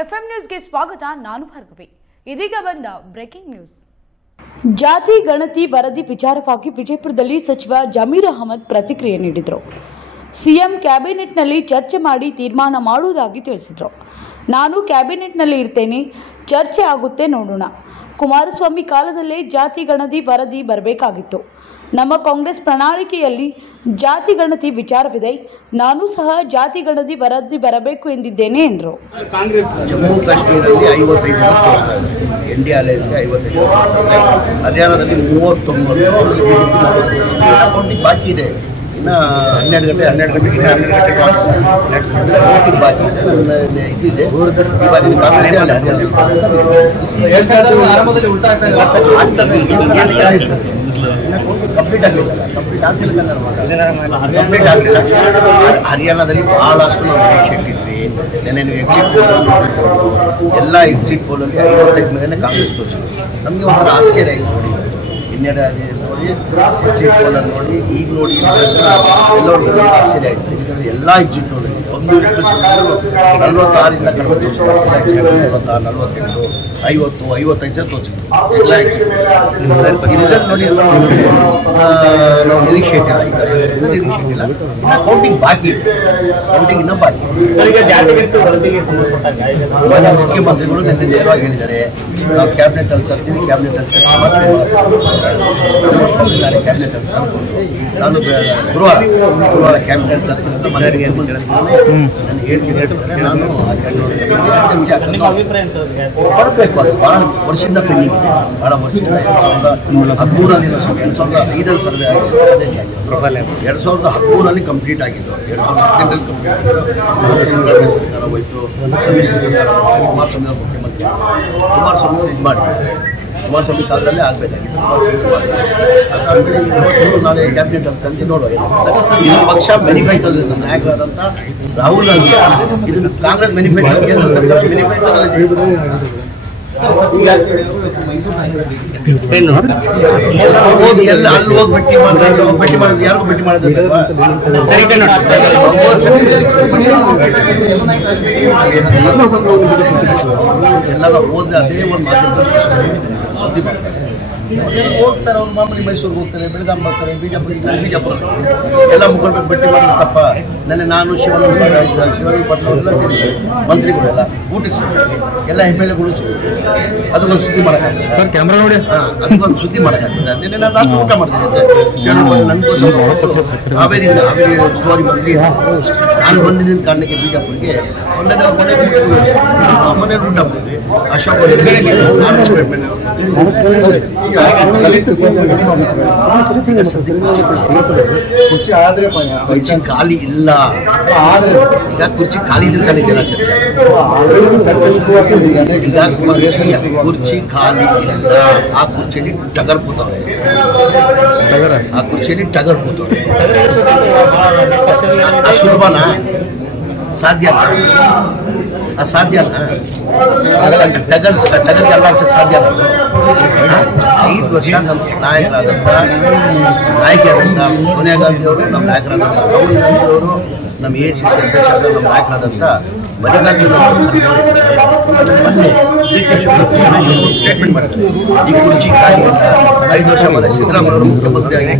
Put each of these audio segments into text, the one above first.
FM ನ್ಯೂಸ್ಗೆ ಸ್ವಾಗತ. ನಾನು ಭಾರ್ಗವಿ. ಇದೀಗ ಬಂದ ಬ್ರೇಕಿಂಗ್ ನ್ಯೂಸ್. ಜಾತಿ ಗಣತಿ ವರದಿ ವಿಚಾರವಾಗಿ ವಿಜಯಪುರದಲ್ಲಿ ಸಚಿವ ಜಮೀರ್ ಅಹಮದ್ ಪ್ರತಿಕ್ರಿಯೆ ನೀಡಿದರು. ಸಿಎಂ ಕ್ಯಾಬಿನೆಟ್ನಲ್ಲಿ ಚರ್ಚೆ ಮಾಡಿ ತೀರ್ಮಾನ ಮಾಡುವುದಾಗಿ ತಿಳಿಸಿದರು. ನಾನು ಕ್ಯಾಬಿನೆಟ್ನಲ್ಲಿ ಇರ್ತೇನೆ, ಚರ್ಚೆ ಆಗುತ್ತೆ, ನೋಡೋಣ. ಕುಮಾರಸ್ವಾಮಿ ಕಾಲದಲ್ಲೇ ಜಾತಿ ಗಣತಿ ವರದಿ ಬರಬೇಕಾಗಿತ್ತು. ನಮ್ಮ ಕಾಂಗ್ರೆಸ್ ಪ್ರಣಾಳಿಕೆಯಲ್ಲಿ ಜಾತಿ ಗಣತಿ ವಿಚಾರವಿದೆ. ನಾನು ಸಹ ಜಾತಿ ಗಣತಿ ವರದಿ ಬರಬೇಕು ಎಂದಿದ್ದೇನೆ ಎಂದರು. ಕಾಂಗ್ರೆಸ್ ಜಮ್ಮು ಕಾಶ್ಮೀರದಲ್ಲಿ 55 ತೋರಿಸ್ತಾ ಇದೆ, ಇಂಡಿಯಾ ಅಲೈನ್ಸ್ಗೆ 55, ಹರಿಯಾಣದಲ್ಲಿ 39 ಬಾಕಿ ಇದೆ. ಇನ್ನು 12 ಗಂಟೆಗೆ ಇನ್ನು 12 ಗಂಟೆಗೆ ಬಾಕಿ ಇದೆ. ಇದಿದೆ ಈ ಬಾರಿ ಕಾಂಗ್ರೆಸ್ ಕಂಪ್ಲೀಟ್ ಆಗಲಿಲ್ಲ. ಹರಿಯಾಣದಲ್ಲಿ ಬಹಳಷ್ಟು ನಾವು ನಿರೀಕ್ಷೆ ಇಟ್ಟಿದ್ವಿ. ನೀವು ಎಕ್ಸಿಟ್ ಪೋಲ್ ನೋಡಿರ್ಬೋದು, ಎಲ್ಲ ಎಕ್ಸಿಟ್ ಪೋಲಲ್ಲಿ 55 ಮೇಲೆ ಕಾಂಗ್ರೆಸ್ ತೋರಿಸಿದ್ರು. ನಮಗೆ ಒಂಥರ ಆಶ್ಚರ್ಯ ಆಯಿತು ನೋಡಿ, ಇನ್ನೆರಡು ನೋಡಿ ಎಕ್ಸಿಟ್ ಪೋಲಲ್ಲಿ ನೋಡಿ, ಈಗ ನೋಡಿ ಎಲ್ಲರಿಗೂ ಆಶ್ಚರ್ಯ ಆಯಿತು. ಯಾಕಂದರೆ ಎಲ್ಲ ಎಕ್ಸಿಟ್ ಪೋಲಲ್ಲಿ ಒಂದು ಎಕ್ಸಿಟ್ 46ರಿಂದ ಕಡಿಮೆ ತೋರಿಸಿದ್ರು, 46, 48, 50, 55 ತೋರಿಸಿದ್ರು ಎಲ್ಲ ಎಕ್ಸಿಟ್ ರಿಸಲ್ಟ್ ನೋಡಿ. ಎಲ್ಲ ನಾವು ನಿರೀಕ್ಷೆ ಇಟ್ಟಿಲ್ಲ, ಈ ಥರ ನಿರೀಕ್ಷೆ ಇಟ್ಟಿಲ್ಲ. ಇನ್ನು ಕೌಂಟಿಂಗ್ ಬಾಕಿ ಇದೆ, ಕೌಂಟಿಂಗ್ ಇನ್ನೂ ಬಾಕಿ ಇದೆ. ಮುಖ್ಯಮಂತ್ರಿಗಳು ನಿನ್ನೆ ನೇರವಾಗಿ ಹೇಳಿದ್ದಾರೆ, ನಾವು ಕ್ಯಾಬಿನೆಟ್ ಅಲ್ಲಿ ತರ್ತೀವಿ, ಕ್ಯಾಬಿನೆಟ್ ಅಲ್ಲಿ ಚರ್ಚೆ ಮಾಡ್ತೀವಿ. ನಾಳೆ ಕ್ಯಾಬಿನೆಟ್ ಅಲ್ಲಿ ತರ್ಕೊಂಡು ನಾನು ಗುರುವಾರ ಕ್ಯಾಬಿನೆಟ್ ತರ್ತೀನಿ ಅಂತ ಮನೆಯವರಿಗೆ ನಾನು ಹೇಳ್ತೀನಿ. ನಾನು ಚರ್ಚೆ ಆಗ್ತದೆ ಬರಬೇಕು. ಅದು ಭಾಳ ವರ್ಷದಿಂದ ಪೆಂಡಿಂಗ್ ಇದೆ, ಭಾಳ ವರ್ಷದಿಂದ 2013 2005 ಸರ್ವೆ ಆಗಿದೆ. 2013 ಕಂಪ್ಲೀಟ್ ಆಗಿದ್ದು, 2018 ಕಂಪ್ಲೀಟ್ ಆಗಿದ್ದು. ಸಿದ್ದರಾಮಯ್ಯ ಸರ್ಕಾರ ಹೋಯಿತು, ಸಮ್ಮಿಶ್ರ ಸರ್ಕಾರ, ಕುಮಾರಸ್ವಾಮಿ ಅವರು ಮುಖ್ಯಮಂತ್ರಿ, ಕುಮಾರಸ್ವಾಮಿ ಅವರು ಇದು ಮಾಡಿದ್ದಾರೆ. ಕುಮಾರಸ್ವಾಮಿ ಕಾಲದಲ್ಲೇ ಆಗಬೇಕಾಗಿತ್ತು, ಅದಾದಮೇಲೆ ಇವತ್ತು ನಾಳೆ ಕ್ಯಾಬಿನೆಟ್ ಅಂತ ತಂದು ನೋಡುವ. ಇದು ಪಕ್ಷ ಬೆನಿಫೈಟ್ ಅಲ್ಲಿ ನಮ್ಮ ನಾಯಕರಾದಂಥ ರಾಹುಲ್ ಗಾಂಧಿ, ಇದನ್ನು ಕಾಂಗ್ರೆಸ್ ಬೆನಿಫೈಟ್, ಕೇಂದ್ರ ಸರ್ಕಾರ ಬೆನಿಫೈಟ್ ಎಲ್ಲ ಅಲ್ಲಿ ಹೋಗಿ ಭೇಟಿ ಮಾಡೋದು ಯಾರಿಗೂ ಭೇಟಿ ಮಾಡೋದು ಎಲ್ಲ ಹೋದ್ರೆ ಅದೇ ಒಂದು ಮಾಧ್ಯಮ ಸುದ್ದಿ ಮಾಡ್ತಾರೆ. ಹೋಗ್ತಾರೆ ಅವ್ರು, ಮಾಮೂಲಿ ಮೈಸೂರಿಗೆ ಹೋಗ್ತಾರೆ, ಬೆಳಗಾಂ ಬರ್ತಾರೆ, ಬಿಜಾಪುರ ಎಲ್ಲ ಮುಖಂಡರು ಭೇಟಿ ಮಾಡೋದು ತಪ್ಪ. ನೆನ್ನೆ ನಾನು ಶಿವಲಿಂಗ ಪಟ್ಲ ಎಲ್ಲ ಸೇರಿದ್ದೆ, ಮಂತ್ರಿಗಳೆಲ್ಲ ಊಟಕ್ಕೆ ಸಿಗ್ತಾರೆ, ಎಲ್ಲ MLAಗಳು ಸಿಗುತ್ತೆ. ಅದಕ್ಕೊಂದು ಸುದ್ದಿ ಮಾಡೋಕ್ಕಾಗ್ತದೆ ಸರ್, ಕ್ಯಾಮ್ರಾ ನೋಡಿ. ಅದಕ್ಕೊಂದು ಸುದ್ದಿ ಮಾಡೋಕ್ಕಾಗ್ತದೆ. ನಿನ್ನೆ ನಾನು ರಾತ್ರಿ ಊಟ ಮಾಡ್ತಿದ್ದೆ, ನನಗೋಸ್ಕರ ಹಾವೇರಿ ಸ್ಟೋರಿ ಮಂತ್ರಿ ನಾನು ಬಂದಿದ್ದ ಕಾರಣಕ್ಕೆ ಬಿಜಾಪುರಿಗೆ ಮೊನ್ನೆ ಊಟ ಮಾಡಿದ್ವಿ. ಅಶೋಕ್ ಕುರ್ಚಿ ಖಾಲಿ ಇಲ್ಲ. ಈಗ ಕುರ್ಚಿ ಖಾಲಿ ಇದ್ರೆ ಕಾಲಿದೆಯಲ್ಲ ಚರ್ಚೆ. ಈಗ ಕುರ್ಚಿ ಖಾಲಿ ಇಲ್ಲ, ಆ ಕುರ್ಚಿಯಲ್ಲಿ ಟಗರ್ ಕೂತವ್ರೆ, ಆ ಕುರ್ಚಿಯಲ್ಲಿ ಟಗರ್ ಕೂತವ್ರೆ. ಸುಲಭನಾ? ಸಾಧ್ಯನಾ? ಅಸಾಧ್ಯನಾ? ಟಗರ್ಗೆ ಎಲ್ಲ ಸಾಧ್ಯ. 5 ವರ್ಷ ನಮ್ಮ ನಾಯಕಿಯಾದಂಥ ಸೋನಿಯಾ ಗಾಂಧಿ ಅವರು, ನಮ್ಮ ನಾಯಕರಾದಂಥ ರಾಹುಲ್ ಗಾಂಧಿ ಅವರು, ನಮ್ಮ ACC ಅಧ್ಯಕ್ಷರಾದ ನಮ್ಮ ನಾಯಕರಾದಂಥ ಮಲ್ಲಿಕಾರ್ಜುನ ಮೊನ್ನೆ ಸ್ಟೇಟ್ಮೆಂಟ್ ಮಾಡಿದ್ದಾರೆ, ಈ ಕುರ್ಚಿ ಖಾಲಿ ಅಂತ. 5 ವರ್ಷ ಮೇಲೆ ಸಿದ್ದರಾಮಯ್ಯ ಅವರು ಮುಖ್ಯಮಂತ್ರಿ ಆಗಿ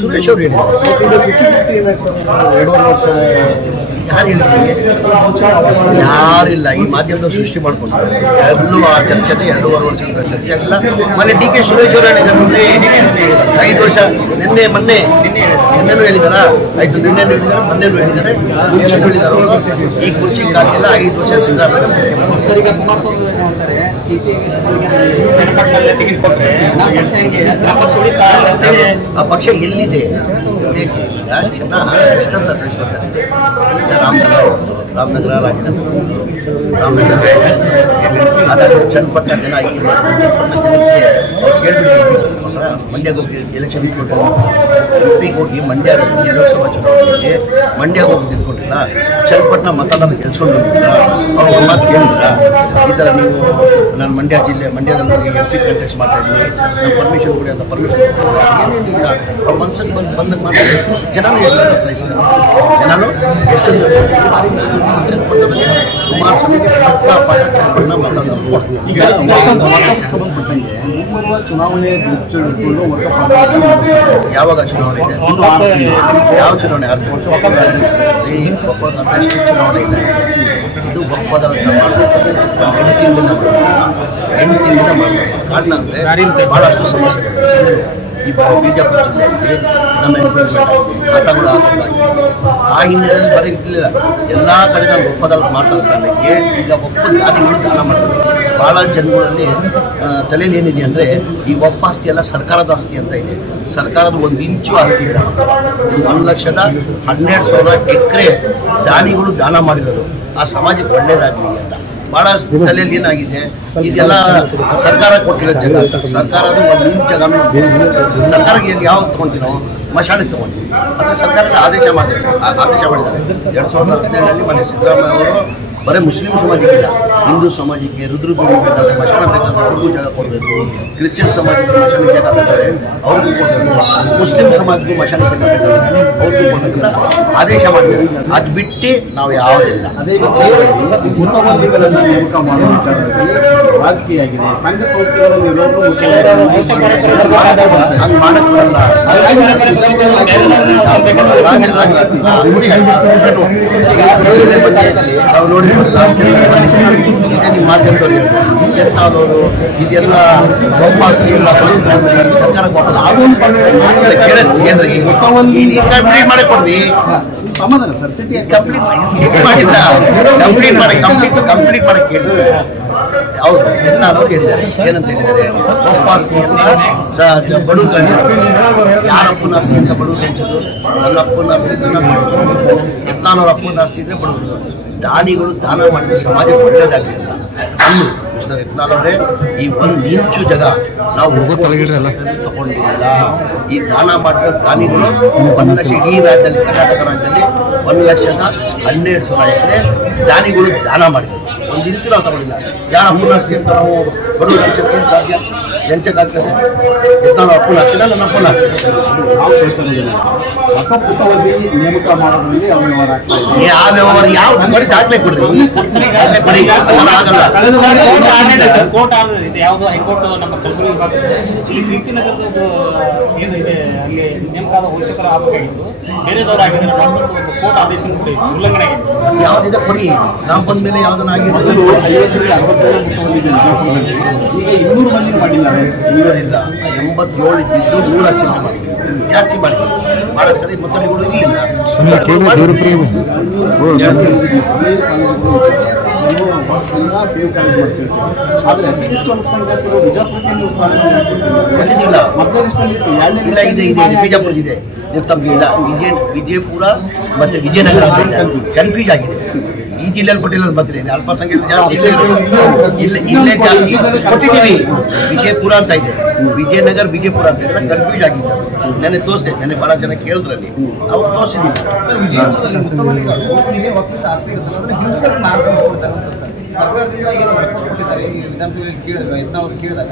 ಸುರೇಶ್ ಅವರು ಹೇಳಿದ್ದಾರೆ. ಯಾರು ಹೇಳ್ತಾರೆ? ಯಾರಿಲ್ಲ. ಈ ಮಾಧ್ಯಮದ ಸೃಷ್ಟಿ ಮಾಡ್ಕೊಂಡ್ರು ಎಲ್ಲೂ ಆ ಚರ್ಚೆನೇ 2.5 ವರ್ಷದಿಂದ ಚರ್ಚೆ ಆಗಿಲ್ಲ. ಮೊನ್ನೆ DK ಸುರೇಶ್ ಅವರು ಹೇಳಿದ್ದಾರೆ 5 ವರ್ಷ, ನಿನ್ನೆನೂ ಹೇಳಿದಾರ, ಆಯ್ತು ನಿನ್ನೆನೂ ಹೇಳಿದ್ದಾರೆ, ಮೊನ್ನೆನೂ ಹೇಳಿದ್ದಾರೆ, ಮುಂಚೆನೂ ಹೇಳಿದ್ದಾರೆ ಅವರು. ಈ ಕುರ್ಚಿ ಖಾಲಿ ಇಲ್ಲ, 5 ವರ್ಷ ಸಿದ್ದರಾಮಯ್ಯ ಆ ಪಕ್ಷ ಎಲ್ಲಿದೆ ಚೆನ್ನಾಗಿ ಎಷ್ಟಂತ ಅಸೆಸ್ಮೆಂಟ್. ರಾಮನಗರ ರಾಜೀನಾಮೆ, ರಾಮನಗರ ಅದಾದ ಚನ್ನಪಟ್ಟಣ ಜನ ಆಯ್ಕೆ ಮಾಡಿ ಚನ್ನಪಟ್ಟಣ ಜನಕ್ಕೆ ಕೇಳ್ಬಿಟ್ಟು ಮಂಡ್ಯಕ್ಕೆ ಹೋಗಿ ಎಲೆಕ್ಷನ್ MP ಹೋಗಿ ಮಂಡ್ಯದಲ್ಲಿ ಲೋಕಸಭಾ ಚುನಾವಣೆಗೆ ಮಂಡ್ಯಕ್ಕೆ ಹೋಗಿ ನಿಂತ್ಕೊಂಡಿಲ್ಲ, ಚನ್ನಪಟ್ಟಣ ಮತದಾರ ಗೆಲ್ಸ್ಕೊಂಡು ಬಂದಿಲ್ಲ. ಅವ್ರು ಒಂದು ಮಾತು ಕೇಳಿದ್ರ, ಈ ಥರ ನೀವು ನಾನು ಮಂಡ್ಯದಲ್ಲಿ ಹೋಗಿ MP ಕಂಟೆಸ್ಟ್ ಮಾಡ್ತಾ ಇದ್ದೀನಿ, ನಾನು ಪರ್ಮಿಷನ್ ಕೊಡಿ ಅಂತ ಪರ್ಮಿಷನ್ ಏನೇನಿಲ್ಲ. ಅವ್ರು ಮನ್ಸಕ್ಕೆ ಬಂದಾಗ ಮಾಡಿ ಜನನು ಎಷ್ಟಂತ ಸಹಿಸ್ತಾರೆ, ಜನನು ಎಷ್ಟಂತ ಸಹಿಸ್ತಾರೆ. ಚನ್ನಪಟ್ಟಣದಲ್ಲಿ ಕುಮಾರಸ್ವಾಮಿಗೆ ಪಕ್ಕ ಪಾಠ ಚನ್ನಪಟ್ಟಣ ಮತದಾರ ಚುನಾವಣೆ ಯಾವಾಗ ಚುನಾವಣೆ ಇದೆ? ಯಾವ ಚುನಾವಣೆ? ಚುನಾವಣೆ ಇಲ್ಲ. ಇದು ವಕ್ಫ್ ಅದಾಲತ್ ಮಾಡಬೇಕು. ಒಂದು 8 ತಿಂಗಳಿಂದ ಮಾಡಬೇಕು. ಕಾರಣ ಅಂದರೆ ಭಾಳಷ್ಟು ಸಮಸ್ಯೆಗಳು ಈ ಬಿಜಾಪುರ ಜಿಲ್ಲೆಯಲ್ಲಿ ನಮ್ಮ ಎನ್ಕ್ರೋಚ್ಮೆಂಟ್ ಆಗಿದೆ, ಮತಗಳು ಆಗಬೇಕಾಗಿದೆ. ಆ ಹಿನ್ನೆಲೆಯಲ್ಲಿ ಬರೀತಿರ್ಲಿಲ್ಲ. ಎಲ್ಲ ಕಡೆ ನಾವು ವಕ್ಫ್ ಅದಾಲತ್ ಮಾಡ್ತಾರೆ ಕಾರಣಕ್ಕೆ ಈಗ ವಕ್ಫ್ ದಾನಿಗಳು ದಾನ ಮಾಡ್ತಾರೆ. ಭಾಳ ಜನಗಳಲ್ಲಿ ತಲೆಯಲ್ಲಿ ಏನಿದೆ ಅಂದರೆ ಈ ವಕ್ಫ್ ಆಸ್ತಿ ಎಲ್ಲ ಸರ್ಕಾರದ ಆಸ್ತಿ ಅಂತ ಇದೆ. ಸರ್ಕಾರದ 1 ಇಂಚು ಆಸ್ತಿ ಇಲ್ಲ. ಇದು 1,12,000 ಎಕರೆ ದಾನಿಗಳು ದಾನ ಮಾಡಿರೋದು. ಆ ಸಮಾಜಕ್ಕೆ ಒಳ್ಳೇದಾಗಲಿ ಅಂತ ಭಾಳ ತಲೆಯಲ್ಲಿ ಏನಾಗಿದೆ, ಇದೆಲ್ಲ ಸರ್ಕಾರ ಕೊಟ್ಟಿರೋ ಜಾಗ ಅಂತ. ಸರ್ಕಾರದ 1 ಇಂಚ್ ಜಾಗನೂ ಸರ್ಕಾರಕ್ಕೆ ಯಾವ್ದು ತೊಗೊತೀನೋ ಮಶಾಣಕ್ಕೆ ತೊಗೊತೀವಿ. ಅಂದರೆ ಸರ್ಕಾರಕ್ಕೆ ಆದೇಶ ಮಾಡಿದ್ದಾರೆ. 2017ರಲ್ಲಿ ಮನೆ ಸಿದ್ದರಾಮಯ್ಯ ಅವರು ಬರೀ ಮುಸ್ಲಿಂ ಸಮಾಜಕ್ಕಿಲ್ಲ, ಹಿಂದೂ ಸಮಾಜಕ್ಕೆ ರುದ್ರಭೂಮಿ ಬೇಕಾದರೆ ಮಶಾಣ ಬೇಕಾದರೆ ಅವ್ರಿಗೂ ಜಾಗ ಕೊಡಬೇಕು, ಕ್ರಿಶ್ಚಿಯನ್ ಸಮಾಜಕ್ಕೆ ಮಶಾಣಕ್ಕೆ ಜಾಗ ಬೇಕಾದರೆ ಅವ್ರಿಗೂ ಕೊಡಬೇಕು, ಮುಸ್ಲಿಂ ಸಮಾಜಕ್ಕೂ ಮಶಾಣಕ್ಕೆ ಜಾಗ ಬೇಕಾದರೆ ಅವ್ರಿಗೂ ಕೊಡಬೇಕಂತ ಆದೇಶ ಮಾಡಿದ್ದಾರೆ. ಅದು ಬಿಟ್ಟು ನಾವು ಯಾವುದಿಲ್ಲ. ಅದೇ ಮುತವಲ್ಲಿಗಳನ್ನು ನೇಮಕ ಮಾಡುವ ವಿಚಾರದಲ್ಲಿ ರಾಜಕೀಯ ಆಗಿದೆ, ಸಂಘ ಸಂಸ್ಥೆಗಳನ್ನು ಹಂಗೆ ಮಾಡಕ್ ಬರಲ್ಲ. ನಾವು ನೋಡಿ ಇದೇ ನಿಮ್ಮ ಮಾಧ್ಯಮದವ್ರು ಹೇಳಿ ಎಂಥವ್ರು ಇದೆಲ್ಲ ವಕ್ಫ್ ಆಸ್ತಿ ಎಲ್ಲ ಬಡವರು ಸರ್ಕಾರಕ್ಕೆ ಕಂಪ್ಲೀಟ್ ಮಾಡಿ ಕೊಡ್ರಿ. ಸಮಾಧಾನ ಸರ್, ಸಿಟಿ ಕಂಪ್ಲೀಟ್ ಮಾಡಿಲ್ಲ, ಕಂಪ್ಲೀಟ್ ಮಾಡಕ್ಕೆ ಹೇಳಿದ್ರೆ ಹೌದು ಎನ್ನಾದವ್ರು ಹೇಳಿದ್ದಾರೆ. ಏನಂತ ಹೇಳಿದ್ದಾರೆ? ವಕ್ಫ್ ಆಸ್ತಿ ಎಲ್ಲ ಬಡವ್ರು ಹಂಚೋದು. ಯಾರ ಅಪ್ಪನ ಆಸ್ತಿ ಅಂತ ಬಡವ್ರು ಹಂಚೋದು? ನನ್ನ ಅಪ್ಪನ ಆಸ್ತಿ ಇದ್ರೆ ನನ್ನ ಬಡವರು, ಎನ್ನಾನವ್ರ ಅಪ್ಪನ ಆಸ್ತಿ ಇದ್ರೆ ಬಡವರು. ದಾನಿಗಳು ದಾನ ಮಾಡಿದ್ರೆ ಸಮಾಜಕ್ಕೆ ಒಳ್ಳೇದಾಗಲಿ ಅಂತ ಅಂದು ಮಿಸ್ಟರ್ ಯತ್ನಾಳ್ ಅವರೇ, ಈ 1 ಇಂಚು ಜಾಗ ನಾವು ತಗೊಂಡಿಲ್ಲ. ಈ ದಾನ ಮಾಡಿರೋ ದಾನಿಗಳು 1 ಲಕ್ಷ, ಇಡೀ ರಾಜ್ಯದಲ್ಲಿ ಕರ್ನಾಟಕ ರಾಜ್ಯದಲ್ಲಿ 1,12,000 ಎಕರೆ ದಾನಿಗಳು ದಾನ ಮಾಡಿದ್ರು. 1 ಇಂಚು ನಾವು ತಗೊಂಡಿಲ್ಲ. ಯಾರ ಅಪ್ಪನ ಆಸ್ತಿ ಅಂತ ನಾವು ಬಡವರು ಹಂಚಕ್ಕೆ ಸಾಧ್ಯ? ಹೆಂಚಕ್ಕಾಗ್ತದೆ? ಯತ್ನಾಳ್ ಅಪ್ಪನ ಆಸ್ತಿನ ನನ್ನ ಅಪ್ಪನ ಆಸ್ತಿ ನಾವು ಹೇಳ್ತಾರೆ ಮತಪುಟವಾಗಿ ನೇಮಕ ಮಾಡೋದ್ರಲ್ಲಿ ಅವ್ಯವಹಾರ ಆಗ್ತಾ ಇದೆ. ಯಾವ ವ್ಯವಹಾರ ಯಾವ್ದು ಕೊಡಿ ದಾಖಲೆ ಕೊಡ್ರಿ, ದಾಖಲೆ ಕೊಡಿ. ಅದೆಲ್ಲ ಆಗಲ್ಲ. ಕೋರ್ಟ್ ಆರ್ಡರ್ ಇದೆ, ಯಾವುದು ಹೈಕೋರ್ಟ್ ನಮ್ಮ ಕಲಬುರಗಿ ವಿಭಾಗದಲ್ಲಿ ಈ ಕೀರ್ತಿನಗರದ ಏನು ಇದೆ ಅಲ್ಲಿ ನೇಮಕಾದ ಪೋಷಕರ ಆಗಬೇಕಾಗಿತ್ತು, ಬೇರೆದವರು ಆಗಿದ್ದಾರೆ ಒಂದು ಕೋರ್ಟ್ ಆದೇಶ ಉಲ್ಲಂಘನೆ ಆಗಿದೆ. ಯಾವ್ದಿದೆ ಕೊಡಿ. ನಾವು ಬಂದ ಮೇಲೆ ಯಾವ್ದನ್ನ ಆಗಿದೆ 50ರಿಂದ 60 ಮುತವಲ್ಲಿ ಬಿಜಾಪುರದಲ್ಲಿ ಈಗ 200 ಮಂದಿ ಮಾಡಿದ್ದಾರೆ. 200 ಇಲ್ಲ, 87 ಇದ್ದಿದ್ದು 100 ಚಿಲ್ಲರೆ ಮಾಡಿದ್ವಿ, ಜಾಸ್ತಿ ಮಾಡಿದ್ವಿ. ಬಹಳಷ್ಟು ಕಡೆ ಮುತ್ತಳಿಗಳು ಇರಲಿಲ್ಲ. ಆದರೆ ಅತಿ ಹೆಚ್ಚು ಅಲ್ಪಸಂಖ್ಯಾತರು ಬಿಜಾಪುರಕ್ಕೆ ನೀವು ಕೊಟ್ಟಿದ್ದಿಲ್ಲ. ಇಲ್ಲ, ಇದೆ ಬಿಜಾಪುರದಿದೆ. ನೀವು ತಪ್ಪಿಲ್ಲ. ವಿಜಯಪುರ ಮತ್ತೆ ವಿಜಯನಗರ ಅಂತ ಕನ್ಫ್ಯೂಸ್ ಆಗಿದೆ. ಈ ಜಿಲ್ಲೆಯಲ್ಲಿ ಕೊಟ್ಟಿಲ್ಲ ಬರ್ತೀರಿ, ಅಲ್ಪಸಂಖ್ಯಾತ ಜಾಸ್ತಿ ಇಲ್ಲೇ ಜಾಸ್ತಿ ಕೊಟ್ಟಿದ್ದೀವಿ. ವಿಜಯಪುರ ಅಂತ ಇದೆ, ವಿಜಯನಗರ ವಿಜಯಪುರ ಅಂತ ಇದೆ. ಕನ್ಫ್ಯೂಸ್ ಆಗಿತ್ತು. ಅದು ನೆನ್ನೆ ತೋರಿಸಿದೆ. ನೆನ್ನೆ ಬಹಳ ಜನ ಕೇಳಿದ್ರಲ್ಲಿ ಅವಾಗ ತೋರಿಸಿದ್ದೀನಿ. ಸರ್ಕಾರದಿಂದ ಏನು ಕೊಟ್ಟಿದ್ದಾರೆ ಈ ವಿಧಾನಸಭೆಯಲ್ಲಿ ಕೇಳಿದಾಗ ಯತ್ನಾಳ್ ಕೇಳಿದಾಗ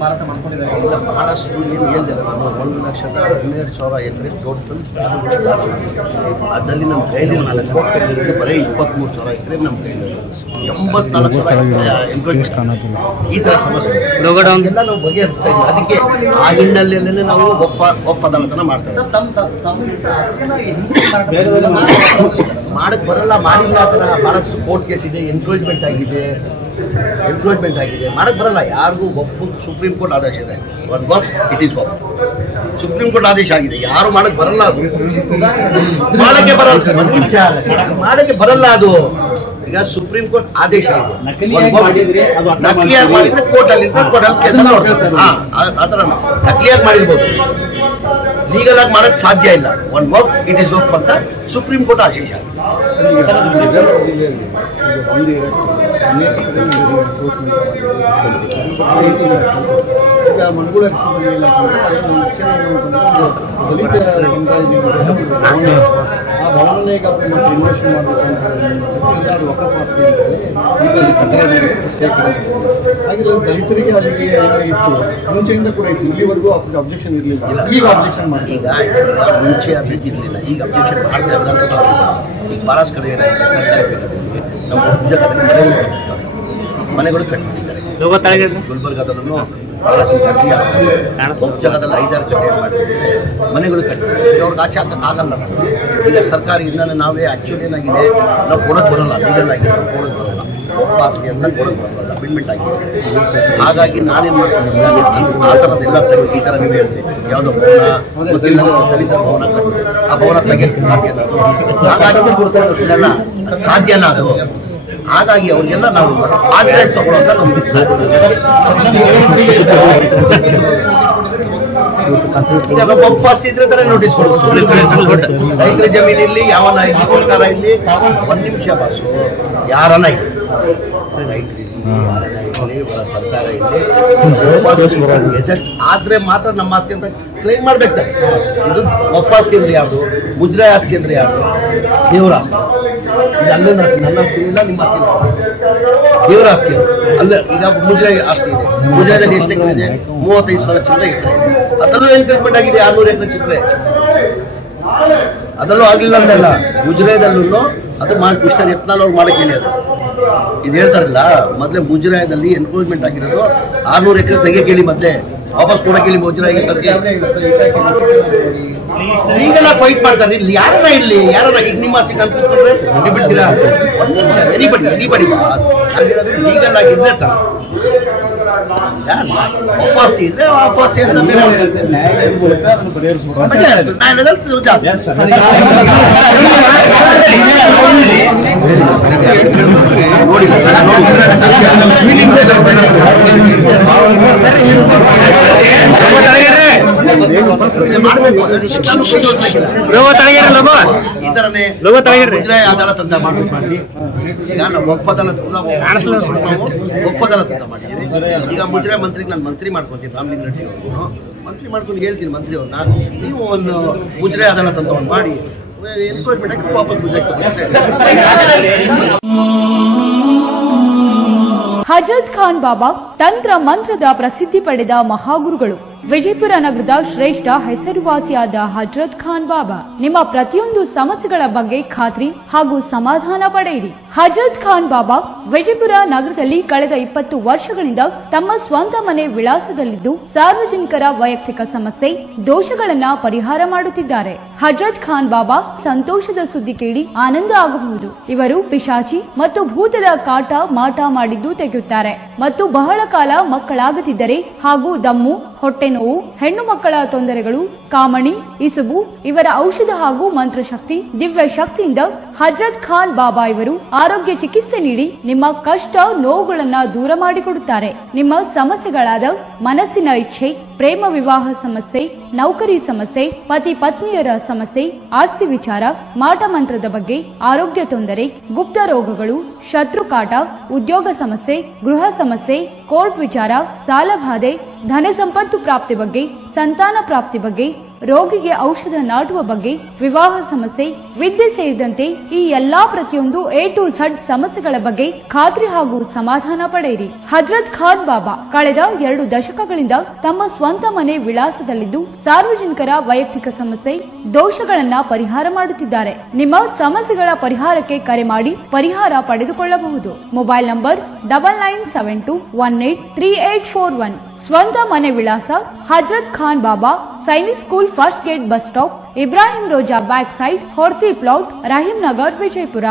ಮಾರಾಟ ಮಾಡ್ಕೊಂಡಿದ್ದಾರೆ. ಬಹಳಷ್ಟು ಏನು ಹೇಳಿದೆ ನಾನು, 1,12,000 ಎಕರೆ ಟೋಟಲ್ ದಾನ ಅದರಲ್ಲಿ ನಮ್ಮ ಕೈಲಿ ಕೊಟ್ಟಿರೋದು ಬರೀ 23,000 ಎಕರೆ ನಮ್ಮ ಕೈಲಿ, 84,000 ಎನ್ಕ್ರೋಚ್ಮೆಂಟ್. ಈ ಥರ ಸಮಸ್ಯೆ ಎಲ್ಲ ನಾವು ಬಗೆಹರಿಸ್ತಾ ಇದ್ದೀವಿ. ಅದಕ್ಕೆ ಆ ಹಿನ್ನೆಲೆಯಲ್ಲೇ ನಾವು ವಕ್ಫ್ ಅದಾಲತನ ಮಾಡ್ತಾ ಮಾಡಕ್ ಬರಲ್ಲ, ಮಾಡಿಲ್ಲ. ಆ ಥರ ಬಹಳಷ್ಟು ಕೋರ್ಟ್ ಕೇಸ್ ಇದೆ, ಎನ್ಕ್ರೋಚ್ಮೆಂಟ್ ಆಗಿದೆ, ಮಾಡಕ್ ಬರಲ್ಲ ಯಾರಿಗೂ. ವಕ್ಫ್ ಸುಪ್ರೀಂ ಕೋರ್ಟ್ ಆದೇಶ ಇದೆ. One Waqf it is Waqf. Supreme court ಆದೇಶ ಆಗಿದೆ, ಯಾರು ಮಾಡಕ್ ಬರಲ್ಲ. ಅದು ಮಾಡಕ್ಕೆ ಬರಲ್ಲ ಅದು. ಈಗ ಸುಪ್ರೀಂ ಕೋರ್ಟ್ ಆದೇಶ ಇದೆ. ನಕಲಿಯಾಗಿ ಮಾಡಿದ್ರೆ ಕೋರ್ಟಲ್ಲಿ ಕೇಸ್ ನೋಡ್ತಾರೆ. ಆ ಥರ ನಕಲಿಯಾಗಿ ಮಾಡಿರ್ಬೋದು, ಲೀಗಲ್ ಆಗಿ ಮಾಡಕ್ ಸಾಧ್ಯ ಇಲ್ಲ. ಒನ್ ವಕ್ಫ್ ಇಟ್ ಈಸ್ ವಕ್ಫ್ ಅಂತ ಸುಪ್ರೀಂ ಕೋರ್ಟ್ ಆದೇಶ ಆಗಿದೆ. ಮನುಗಳ ಸಿಬ್ಬಂದಿ ದಲಿತ ಸಮುದಾಯದಿಂದ ಆ ಭವನ ಈಗ ಇನ್ವೆಸ್ಟ್ ಮಾಡಬೇಕು ವಕಫ್ ಆಸ್ತಿ ಸ್ಟೇಕ್ ಹಾಗೆ ದಲಿತರಿಗೆ ಅಲ್ಲಿಗೆ ಏನಾಗಿತ್ತು ಮುಂಚೆಯಿಂದ ಕೂಡ ಇತ್ತು, ಇಲ್ಲಿವರೆಗೂ ಅಬ್ಜೆಕ್ಷನ್ ಇರಲಿಲ್ಲ, ಈಗ ಅಬ್ಜೆಕ್ಷನ್ ಮಾಡಿ ಈಗ ಮುಂಚೆ ಅದು ಇರಲಿಲ್ಲ, ಈಗ ಅಬ್ಜೆಕ್ಷನ್ ಮಾಡ್ತಾ ಇದ್ದಾರೆ ಅಂತ ಈಗ ಬಹಳಷ್ಟು ಕಡೆ ಏನಾಗಿದೆ ಸರ್ಕಾರಿ ಜಾಗದಲ್ಲಿ ನಮ್ಮ ಜಾಗದಲ್ಲಿ ಮನೆಗಳು ಕಟ್ಟಿಬಿಟ್ಟಿದ್ದಾರೆ. ಗುಲ್ಬರ್ಗಾದಲ್ಲೂ ಬಹಳಷ್ಟು ಅರ್ಜಿ ಒಬ್ಬ ಜಾಗದಲ್ಲಿ 5-6 ಕಡೆ ಏನು ಮಾಡ್ತಿದ್ದಾರೆ ಮನೆಗಳು ಕಟ್ಟಿಬಿಟ್ಟಿದ್ದಾರೆ. ಅವ್ರಿಗೆ ಆಚೆ ಹಾಕೋಕ್ಕಾಗಲ್ಲ. ಈಗ ಸರ್ಕಾರದಿಂದಲೇ ನಾವೇ ಆ್ಯಕ್ಚುಲಿ ಏನಾಗಿದೆ ನಾವು ಕೊಡೋಕ್ಕೆ ಬರೋಲ್ಲ, ಲೀಗಲ್ ಆಗಿ ನಾವು ಕೊಡೋಕ್ಕೆ ಬರೋಲ್ಲ, ಒಬ್ಬ ಆಸ್ತಿ ಅಂತ ಕೊಡೋಕ್ಕೆ ಬರೋಲ್ಲ, ಅಪಾಯಿಂಟ್ಮೆಂಟ್ ಆಗಿದೆ. ಹಾಗಾಗಿ ನಾನೇನು ಮಾಡ್ತಿದ್ದೀನಿ, ಆ ಥರದ್ದೆಲ್ಲ ತೆಗೆದು ಈ ಥರ ನೀವು ಹೇಳಿದ್ರಿ ಯಾವುದೋ ಭವನ ಗೊತ್ತಿಲ್ಲ ದಲಿತರ ಭವನ ಕಟ್ಟಿ ಆ ಭವನ ತೆಗೆದು ಸಾಧ್ಯನಾ ಅದು? ಹಾಗಾಗಿ ಇಲ್ಲ ಸಾಧ್ಯನಾ ಅದು? ಹಾಗಾಗಿ ಅವ್ರಿಗೆಲ್ಲ ನಾವು ಆಲ್ಟರ್ನೇಟ್ ತಗೊಳ್ಳೋಂತ ನಮ್ಗೆ ಈಗ ಒಬ್ಬ ಆಸ್ತಿ ಇದ್ರೆ ತಾನೇ ನೋಟಿಸ್ ಕೊಡೋದು. ರೈತರ ಜಮೀನಲ್ಲಿ ಯಾವನ ಇಲ್ಲಿ ಸರ್ಕಾರ ಇಲ್ಲಿ 1 ನಿಮಿಷ ಬಾಸು ಯಾರನ್ನ ಇಲ್ಲಿ ರೈತರು ಸರ್ಕಾರ ಇಲ್ಲಿ ಎಜೆಸ್ಟ್ ಆದ್ರೆ ಮಾತ್ರ ನಮ್ಮ ಆಸ್ತಿ ಅಂತ ಕ್ಲೈಮ್ ಮಾಡ್ಬೇಕು. ಇದು ಒಫ್ ಆಸ್ತಿ ಅಂದ್ರೆ ಯಾವುದು, ಮುದ್ರಾ ಆಸ್ತಿ ಅಂದ್ರೆ ಯಾವುದು? ದೇವರ ಆಸ್ತಿ. ಇದು ಅಲ್ಲೇ ನನ್ನ ಆಸ್ತಿ ಇಲ್ಲ, ನಿಮ್ಮ ಆಸ್ತಿ ದೇವರ ಆಸ್ತಿ ಅದು ಅಲ್ಲ. ಈಗ ಮುದ್ರಾ ಆಸ್ತಿ ಇದೆ, ಮುದ್ರಾದಲ್ಲಿ ಎಷ್ಟು ಎಕರೆ ಇದೆ? 35,000 ಚಿಲ್ಲರೆ ಎಕರೆ ಇದೆ. ಅದರಲ್ಲೂ ಎನ್ಕ್ರೇಜ್ಮೆಂಟ್ ಆಗಿದೆ 600 ಎಕರೆ ಚಿಲ್ಲರೆ, ಅದರಲ್ಲೂ ಆಗಿಲ್ಲ ಅಂತಲ್ಲ. ಮುಜರಾಯದಲ್ಲೂ ಅದು ಮಾಡಿ ಮಿಸ್ಟರ್ ಯತ್ನಾಳ್ ಅವ್ರು ಮಾಡಕ್ಕೆ ಹೇಳಿ ಅದು ಇದು ಹೇಳ್ತಾರಲ್ಲ. ಮೊದಲೇ ಮುಜರಾಯದಲ್ಲಿ ಎನ್ಕ್ರೋಚ್ಮೆಂಟ್ ಆಗಿರೋದು 600 ಎಕರೆ ತೆಗೆ ಕೇಳಿ, ಮತ್ತೆ ವಾಪಸ್ ಕೊಡಕ್ಕೆ ಹೇಳಿ ಮುಜರಾಯಿಗೆ ಈಗೆಲ್ಲ ಫೈಟ್ ಮಾಡ್ತಾರೆ. ಇಲ್ಲಿ ಯಾರನ್ನ ಈಗ ನಿಮ್ಮ ಆಸ್ತಿ ನಾನು ಕೂತ್ಕೊಂಡ್ರೆ ನೀವು ಬಿಡ್ತೀರಾ? ಎನಿಬಡಿ ಲೀಗಲ್ ಆಗಿದ್ರೆ ತರ ಆಸ್ತಿ ಇದ್ರೆ ಆಸ್ತಿ ಅಂತ ಬೇರೆ ನ್ಯಾಯಾಲಯದ ಮೂಲಕ ಅದನ್ನು ಪರಿಹರಿಸಬೇಕು. ಈ ತರನೇ ಅದಾಲತ್ ಅಂತ ಮಾಡಿ ಈಗ ನಾವು ಒಫ್ ಅದಾಲತ್ ಅಂತ ಮಾಡಿದ್ದೀವಿ. ಈಗ ಮುಜರಾಯಿ ಮಂತ್ರಿಗೆ ನಾನು ಮಂತ್ರಿ ಮಾಡ್ಕೊತೀನಿ, ರಾಮಲಿಂಗ ರೆಡ್ಡಿ ಅವ್ರನ್ನು ಮಂತ್ರಿ ಮಾಡ್ಕೊಂಡು ಹೇಳ್ತೀನಿ ಮಂತ್ರಿ ಅವ್ರನ್ನ, ನೀವು ಒಂದು ಮುಜರಾಯಿ ಅದಾಲತ್ ಅಂತ ಒಂದು ಮಾಡಿ ಎನ್ಕ್ವೈರ್ಮೆಂಟ್ ಆಗಿ ವಾಪಸ್ ಹಜರತ್ ಖಾನ್ ಬಾಬಾ ತಂತ್ರ ಮಂತ್ರದ ಪ್ರಸಿದ್ಧಿ ಪಡೆದ ಮಹಾಗುರುಗಳು. ವಿಜಯಪುರ ನಗರದ ಶ್ರೇಷ್ಠ ಹೆಸರುವಾಸಿಯಾದ ಹಜರತ್ ಖಾನ್ ಬಾಬಾ ನಿಮ್ಮ ಪ್ರತಿಯೊಂದು ಸಮಸ್ಯೆಗಳ ಬಗ್ಗೆ ಖಾತ್ರಿ ಹಾಗೂ ಸಮಾಧಾನ ಪಡೆಯಿರಿ. ಹಜರತ್ ಖಾನ್ ಬಾಬಾ ವಿಜಯಪುರ ನಗರದಲ್ಲಿ ಕಳೆದ 20 ವರ್ಷಗಳಿಂದ ತಮ್ಮ ಸ್ವಂತ ಮನೆ ವಿಳಾಸದಲ್ಲಿದ್ದು ಸಾರ್ವಜನಿಕರ ವೈಯಕ್ತಿಕ ಸಮಸ್ಯೆ ದೋಷಗಳನ್ನ ಪರಿಹಾರ ಮಾಡುತ್ತಿದ್ದಾರೆ. ಹಜರತ್ ಖಾನ್ ಬಾಬಾ ಸಂತೋಷದ ಸುದ್ದಿ ಕೇಳಿ ಆನಂದ ಆಗಬಹುದು. ಇವರು ಪಿಶಾಚಿ ಮತ್ತು ಭೂತದ ಕಾಟ ಮಾಟ ಮಾಡಿದ್ದು ತೆಗೆಯುತ್ತಾರೆ ಮತ್ತು ಬಹಳ ಕಾಲ ಮಕ್ಕಳಾಗದಿದ್ದರೆ ಹಾಗೂ ದಮ್ಮು, ಹೊಟ್ಟೆ ನೋವು, ಹೆಣ್ಣು ಮಕ್ಕಳ ತೊಂದರೆಗಳು, ಕಾಮಣಿ, ಇಸುಬು ಇವರ ಔಷಧ ಹಾಗೂ ಮಂತ್ರಶಕ್ತಿ ದಿವ್ಯ ಶಕ್ತಿಯಿಂದ ಹಜರತ್ ಖಾನ್ ಬಾಬಾ ಇವರು ಆರೋಗ್ಯ ಚಿಕಿತ್ಸೆ ನೀಡಿ ನಿಮ್ಮ ಕಷ್ಟ ನೋವುಗಳನ್ನ ದೂರ ಮಾಡಿಕೊಡುತ್ತಾರೆ. ನಿಮ್ಮ ಸಮಸ್ಯೆಗಳಾದ ಮನಸ್ಸಿನ ಇಚ್ಛೆ, ಪ್ರೇಮ ವಿವಾಹ ಸಮಸ್ಯೆ, ನೌಕರಿ ಸಮಸ್ಯೆ, ಪತಿ ಪತ್ನಿಯರ ಸಮಸ್ಯೆ, ಆಸ್ತಿ ವಿಚಾರ, ಮಾಟ ಮಂತ್ರದ ಬಗ್ಗೆ, ಆರೋಗ್ಯ ತೊಂದರೆ, ಗುಪ್ತ ರೋಗಗಳು, ಶತ್ರು ಕಾಟ, ಉದ್ಯೋಗ ಸಮಸ್ಯೆ, ಗೃಹ ಸಮಸ್ಯೆ, ಕೋರ್ಟ್ ವಿಚಾರ, ಸಾಲಬಾಧೆ, ಧನ ಸಂಪತ್ತು ಪ್ರಾಪ್ತಿ ಬಗ್ಗೆ, ಸಂತಾನ ಪ್ರಾಪ್ತಿ ಬಗ್ಗೆ, ರೋಗಿಗೆ ಔಷಧ ನಾಟುವ ಬಗ್ಗೆ, ವಿವಾಹ ಸಮಸ್ಯೆ, ವಿದ್ಯೆ ಸೇರಿದಂತೆ ಈ ಎಲ್ಲಾ ಪ್ರತಿಯೊಂದು A to Z ಸಮಸ್ಯೆಗಳ ಬಗ್ಗೆ ಖಾತ್ರಿ ಹಾಗೂ ಸಮಾಧಾನ ಪಡೆಯಿರಿ. ಹಜರತ್ ಖಾನ್ ಬಾಬಾ ಕಳೆದ 2 ದಶಕಗಳಿಂದ ತಮ್ಮ ಸ್ವಂತ ಮನೆ ವಿಳಾಸದಲ್ಲಿದ್ದು ಸಾರ್ವಜನಿಕರ ವೈಯಕ್ತಿಕ ಸಮಸ್ಯೆ ದೋಷಗಳನ್ನ ಪರಿಹಾರ ಮಾಡುತ್ತಿದ್ದಾರೆ. ನಿಮ್ಮ ಸಮಸ್ಯೆಗಳ ಪರಿಹಾರಕ್ಕೆ ಕರೆ ಮಾಡಿ ಪರಿಹಾರ ಪಡೆದುಕೊಳ್ಳಬಹುದು. Mobile number 9972183841. ಸ್ವಂತ ಮನೆ ವಿಳಾಸ Hazrat Khan Baba Sainik school first gate bus stop, Ibrahim Roza back side, Horti plot, Rahim Nagar, Vijayapura.